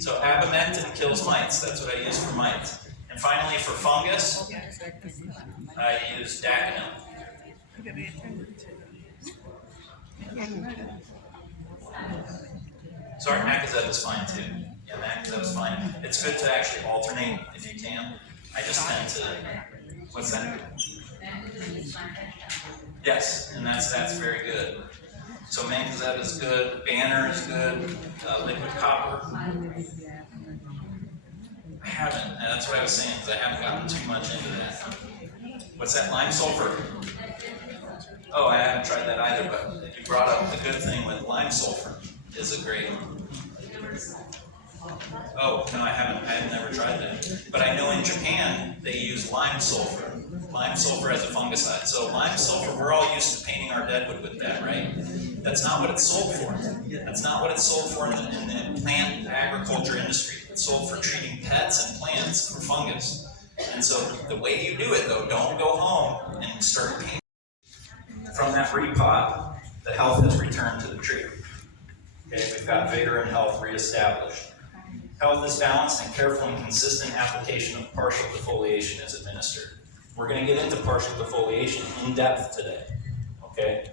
So abamectin kills mites. That's what I use for mites. And finally, for fungus, I use daconil. Sorry, Macazeb is fine too. Yeah, Macazeb is fine. It's good to actually alternate if you can. I just tend to. What's that? Yes, and that's very good. So Macazeb is good. Banner is good. Liquid copper. I haven't. And that's what I was saying, because I haven't gotten too much into that. What's that? Lime sulfur. Oh, I haven't tried that either. But you brought up the good thing with lime sulfur. Is a great. Oh, no, I haven't. I've never tried that. But I know in Japan they use lime sulfur. Lime sulfur as a fungicide. So lime sulfur, we're all used to painting our deadwood with that, right? That's not what it's sold for. That's not what it's sold for in the plant agriculture industry. It's sold for treating pets and plants for fungus. And so the way you do it, though, don't go home and start painting. From that repot, the health has returned to the tree. Okay, we've got vigor and health reestablished. Health is balanced and careful and consistent application of partial defoliation is administered. We're going to get into partial defoliation in depth today. Okay?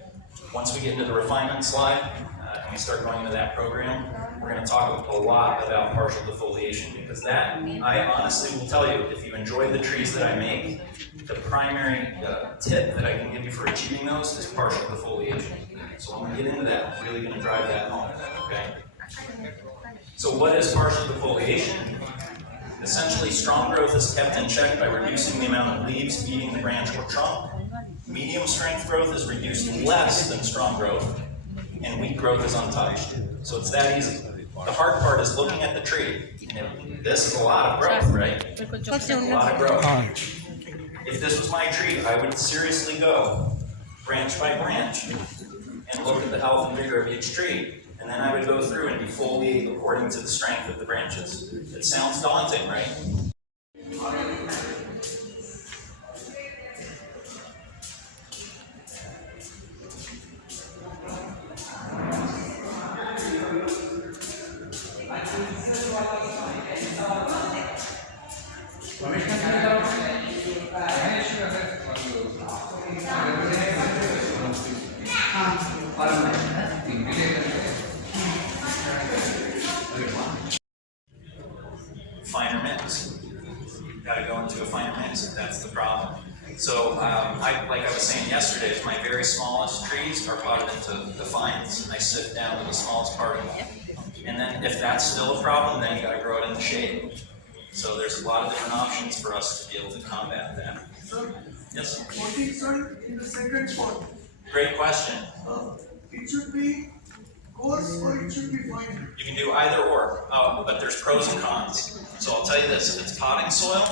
Once we get into the refinement slide and we start going into that program, we're going to talk a lot about partial defoliation, because that, I honestly will tell you, if you enjoy the trees that I make, the primary tip that I can give you for achieving those is partial defoliation. So when we get into that, I'm really going to drive that home, okay? So what is partial defoliation? Essentially, strong growth is kept in check by reducing the amount of leaves feeding the branch or trunk. Medium strength growth is reduced less than strong growth, and weak growth is untouched. So it's that easy. The hard part is looking at the tree. This is a lot of growth, right? A lot of growth. If this was my tree, I would seriously go branch by branch and look at the health and vigor of each tree. And then I would go through and defoliate according to the strength of the branches. It sounds daunting, right? Finer mix. You've got to go into a finer mix if that's the problem. So, like I was saying yesterday, my very smallest trees are potted into the fines. I sift down to the smallest part of them. And then if that's still a problem, then you got to grow it in the shade. So there's a lot of different options for us to be able to combat that. Sir, yes? potting soil in the second spot. Great question. It should be coarse or it should be fine. You can do either or, but there's pros and cons. So I'll tell you this, if it's potting soil,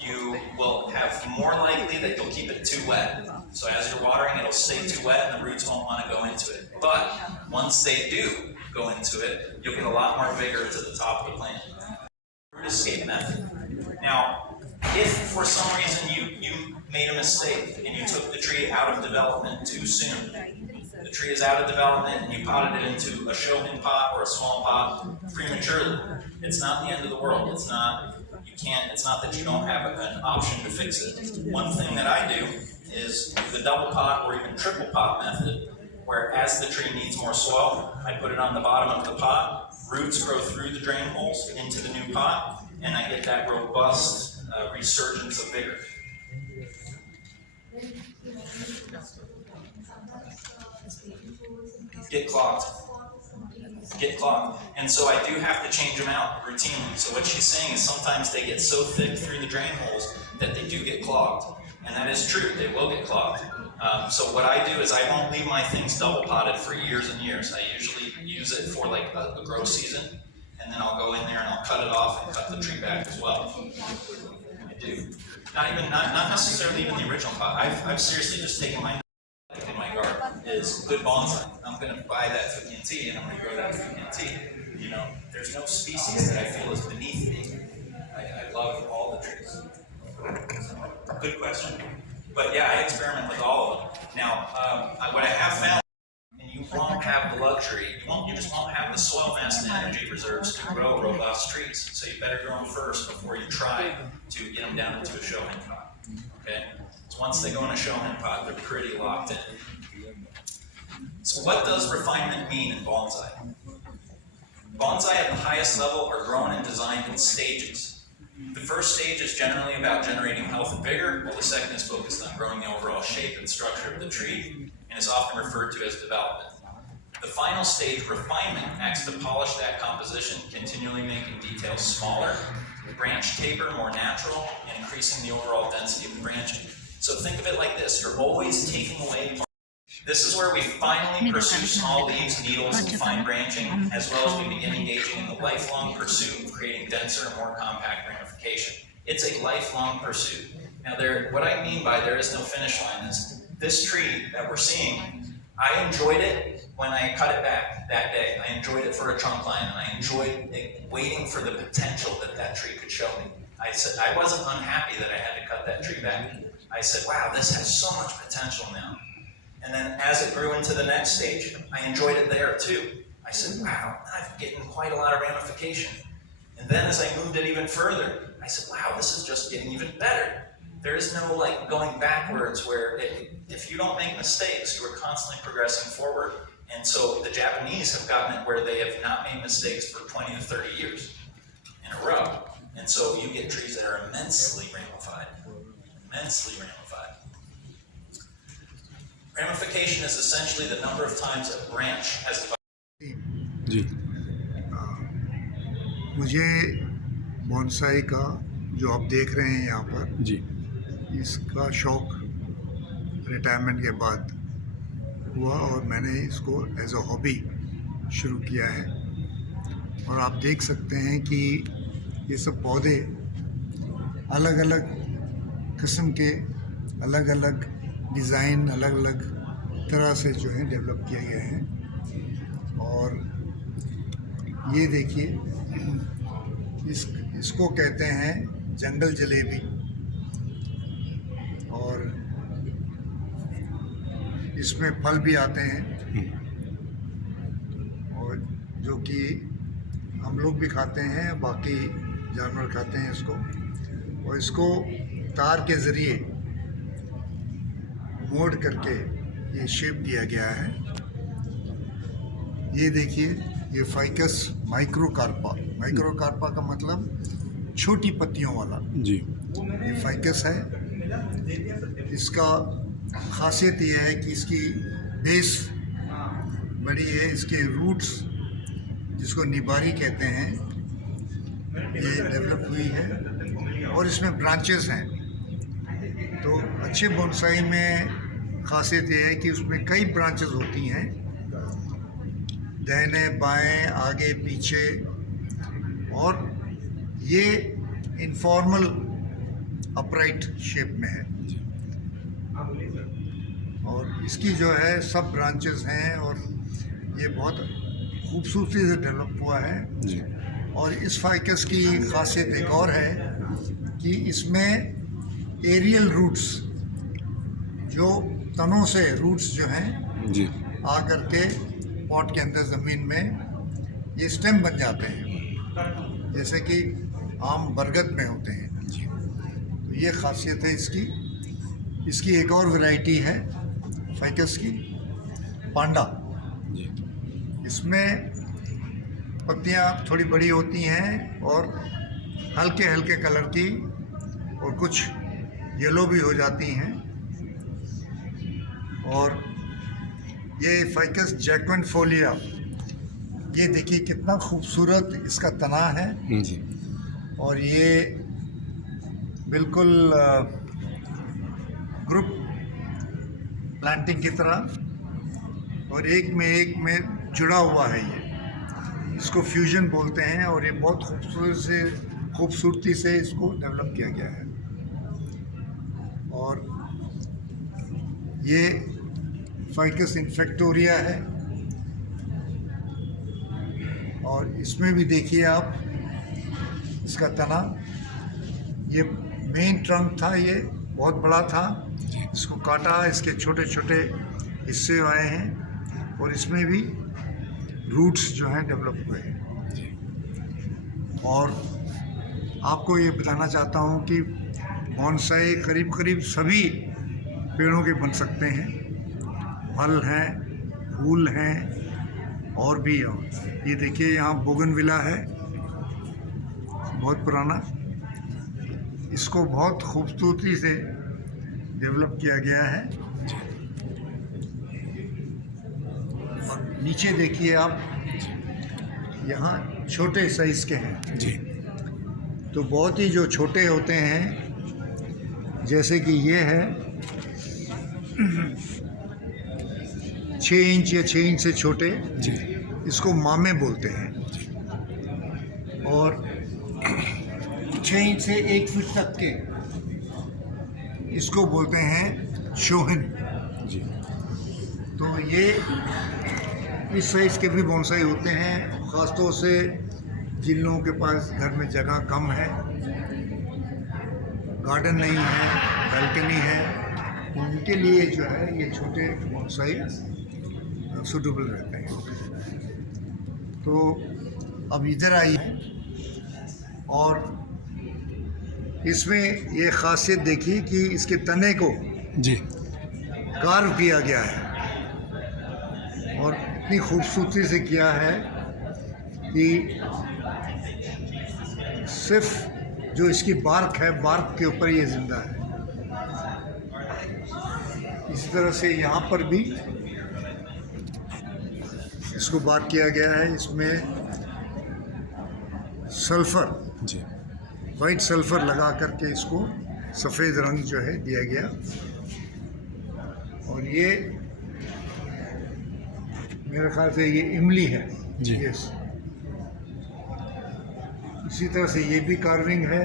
you will have more likely that you'll keep it too wet. So as you're watering, it'll stay too wet and the roots won't want to go into it. But once they do go into it, you'll get a lot more vigor to the top of the plant. Root escape method. Now, if for some reason you made a mistake and you took the tree out of development too soon, the tree is out of development and you potted it into a showman pot or a small pot prematurely, it's not the end of the world. It's not, it's not that you don't have an option to fix it. One thing that I do is the double pot or even triple pot method, where as the tree needs more soil, I put it on the bottom of the pot, roots grow through the drain holes into the new pot, and I get that robust resurgence of vigor. Get clogged. Get clogged. And so I do have to change them out routinely. So what she's saying is sometimes they get so thick through the drain holes that they do get clogged. And that is true, they will get clogged. So what I do is I won't leave my things double potted for years and years. I usually use it for like a grow season, and then I'll go in there and I'll cut it off and cut the tree back as well. I do. Not necessarily even the original pot. I've seriously just taken my in my garden is good bonsai. I'm going to buy that Fukian and I'm going to grow that Fukian. You know, there's no species that I feel is beneath me. I love all the trees. Good question. But yeah, I experiment with all of them. Now, what I have found, and you won't have the luxury, you just won't have the soil mass and energy reserves to grow robust trees. So you better grow them first before you try to get them down into a show-hen pot. Okay? So once they go in a show-hen pot, they're pretty locked in. So what does refinement mean in bonsai? Bonsai at the highest level are grown and designed in stages. The first stage is generally about generating health and vigor, while the second is focused on growing the overall shape and structure of the tree, and is often referred to as development. The final stage, refinement, acts to polish that composition, continually making details smaller, branch taper more natural, and increasing the overall density of the branching. So think of it like this, you're always taking away parts. This is where we finally pursue small leaves, needles, and fine branching, as well as we begin engaging in the lifelong pursuit of creating denser and more compact ramification. It's a lifelong pursuit. Now what I mean by there is no finish line is, this tree that we're seeing, I enjoyed it when I cut it back that day. I enjoyed it for a trunk line, and I enjoyed waiting for the potential that that tree could show me. I said, I wasn't unhappy that I had to cut that tree back. I said, wow, this has so much potential now. And then as it grew into the next stage, I enjoyed it there too. I said, wow, I'm getting quite a lot of ramification. And then as I moved it even further, I said, wow, this is just getting even better. There is no like going backwards where if you don't make mistakes, you are constantly progressing forward. And so the Japanese have gotten it where they have not made mistakes for 20 to 30 years in a row. And so you get trees that are immensely ramified, immensely ramified. Ramification is essentially the number of times a branch has divided. जी मुझे bonsai का जो आप देख रहे हैं यहाँ पर, जी इसका शौक रिटायरमेंट के बाद हुआ और मैंने इसको एज अ हॉबी शुरू किया है। और आप देख सकते हैं कि ये सब पौधे अलग अलग किस्म के, अलग अलग डिज़ाइन, अलग अलग तरह से जो है डेवलप किए गए हैं। और ये देखिए, इसको कहते हैं जंगल जलेबी, और इसमें फल भी आते हैं और जो कि हम लोग भी खाते हैं, बाकी जानवर खाते हैं इसको। और इसको तार के ज़रिए मोड़ करके ये शेप दिया गया है। ये देखिए, ये फाइकस माइक्रोकार्पा, माइक्रोकार्पा का मतलब छोटी पत्तियों वाला जी। ये फाइकस है। इसका खासियत ये है कि इसकी बेस बड़ी है, इसके रूट्स जिसको निबारी कहते हैं ये डेवलप हुई है, और इसमें ब्रांचेस हैं। तो अच्छे बोनसाई में खासियत ये है कि उसमें कई ब्रांचेस होती हैं, दाहिने बाएं, आगे पीछे, और ये इनफॉर्मल अपराइट शेप में है। और इसकी जो है सब ब्रांचेस हैं, और ये बहुत खूबसूरती से डेवलप हुआ है जी। और इस फाइकस की खासियत एक और है कि इसमें एरियल रूट्स, जो तनों से रूट्स जो हैं जी आ करके पॉट के अंदर ज़मीन में ये स्टेम बन जाते हैं, जैसे कि आम बरगद में होते हैं। तो ये खासियत है इसकी। इसकी एक और वैरायटी है फाइकस की, पांडा। जी इसमें पत्तियाँ थोड़ी बड़ी होती हैं और हल्के हल्के कलर की, और कुछ येलो भी हो जाती हैं। और ये फाइकस जैक्वेनफोलिया, ये देखिए कितना खूबसूरत इसका तना है। जी। और ये बिल्कुल ग्रुप प्लांटिंग की तरह, और एक में जुड़ा हुआ है। ये इसको फ्यूजन बोलते हैं, और ये बहुत खूबसूरती से इसको डेवलप किया गया है। और ये फाइकस इन्फेक्टोरिया है, और इसमें भी देखिए आप इसका तना, ये मेन ट्रंक था, ये बहुत बड़ा था, इसको काटा, इसके छोटे छोटे हिस्से आए हैं, और इसमें भी रूट्स जो हैं डेवलप हुए हैं। और आपको ये बताना चाहता हूँ कि बॉन्साई करीब करीब सभी पेड़ों के बन सकते हैं। फल हैं, फूल हैं और भी। ये देखिए यहाँ बोगनविला है, बहुत पुराना। इसको बहुत खूबसूरती से डेवलप किया गया है। और नीचे देखिए आप, यहाँ छोटे साइज़ के हैं जी। तो बहुत ही जो छोटे होते हैं, जैसे कि ये है 6 इंच या 6 इंच से छोटे, जी। इसको मामे बोलते हैं। और 6 इंच से 1 फुट तक के, इसको बोलते हैं शोहन। जी। तो ये इस साइज़ के भी बोनसाई होते हैं, ख़ासतौर से जिन लोगों के पास घर में जगह कम है, गार्डन नहीं है, बालकनी है, उनके लिए जो है ये छोटे बोनसाई सूटेबल रहते हैं। तो अब इधर आइए और इसमें ये ख़ासियत देखिए कि इसके तने को जी। कार्व किया गया है और इतनी खूबसूरती से किया है कि सिर्फ जो इसकी बार्क है, बार्क के ऊपर ये ज़िंदा है। इसी तरह से यहाँ पर भी इसको बार्क किया गया है। इसमें सल्फ़र, जी। वाइट सल्फ़र लगा करके इसको सफ़ेद रंग जो है दिया गया। और ये मेरे ख्याल से ये इमली है। जी। यस। इसी तरह से ये भी कार्विंग है,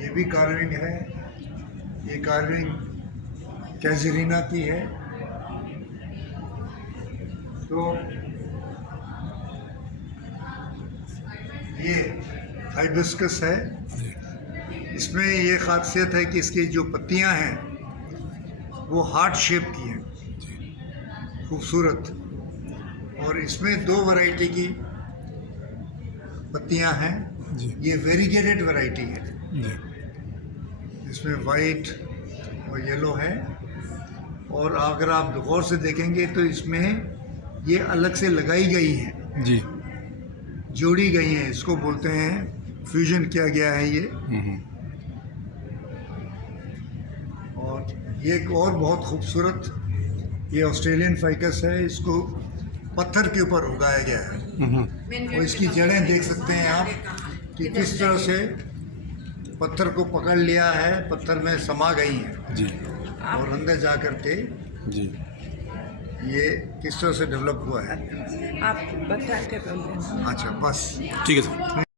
ये भी कार्विंग है। ये कार्विंग कैजरीना की है। तो ये हाइबिस्कस है। इसमें ये खासियत है कि इसकी जो पत्तियां हैं वो हार्ट शेप की हैं, खूबसूरत। और इसमें 2 वैरायटी की पत्तियां हैं। जी। ये वेरीगेटेड वैरायटी है, जी। इसमें वाइट और येलो है। और अगर आप गौर से देखेंगे तो इसमें ये अलग से लगाई गई हैं, जी। जोड़ी गई हैं। इसको बोलते हैं, फ्यूजन किया गया है ये। और ये एक और बहुत खूबसूरत, ये ऑस्ट्रेलियन फाइकस है। इसको पत्थर के ऊपर उगाया गया है और इसकी जड़ें देख सकते हैं आप कि किस तरह से पत्थर को पकड़ लिया है, पत्थर में समा गई हैं। जी। और अंदर जा कर के जी। ये किस तरह से डेवलप हुआ है। आप बता के बोलिए। अच्छा, बस ठीक है सर।